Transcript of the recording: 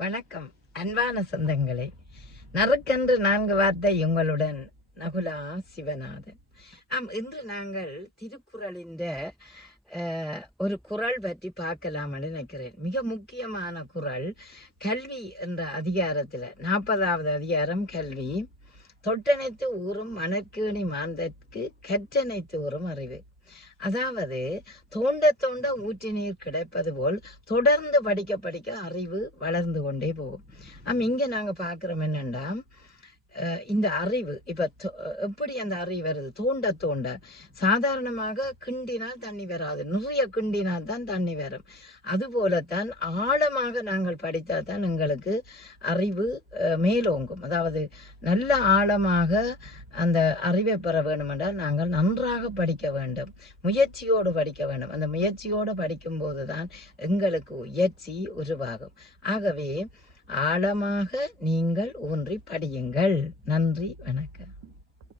வணக்கம் அன்பான சொந்தங்களே. நறுக்கென்று 4 வார்த்தை உங்களுடன் நகுலா சிவநாதன். இன்று நாங்கள் திருக்குறளின் ஒரு குறள் பற்றி பார்க்கலாம்னு நினைக்கிறேன். மிக முக்கியமான குறள். கல்வி என்ற அதிகாரத்தில் 40வது அதிகாரம் கல்வி. தொட்டனைத்து ஊறும் மணற்கேணி மாந்தற்கு கற்றனைத்து ஊறும் அறிவு. அதாவது தோண்ட தோண்ட ஊற்றி நீர் கிடைப்பது போல் தொடர்ந்து படிக்க அறிவு வளர்ந்து கொண்டே போகும். இங்கே நாங்கள் பார்க்குறோம் என்னென்னா, இந்த அறிவு இப்போ எப்படி அந்த அறிவு வருது? தோண்ட தோண்ட சாதாரணமாக கிண்டினால் தண்ணி வராது, நிறைய கிண்டினால் தான் தண்ணி வரும். அதுபோலத்தான் ஆழமாக நாங்கள் படித்தால் தான் எங்களுக்கு அறிவு மேலோங்கும். அதாவது நல்ல ஆழமாக அந்த அறிவை பெற வேண்டும் என்றால் நாங்கள் நன்றாக படிக்க வேண்டும், முயற்சியோடு படிக்க வேண்டும். அந்த முயற்சியோடு படிக்கும்போது தான் எங்களுக்கு உயர்ச்சி உருவாகும். ஆகவே ஆழமாக நீங்கள் ஊன்றி படியுங்கள். நன்றி, வணக்கம்.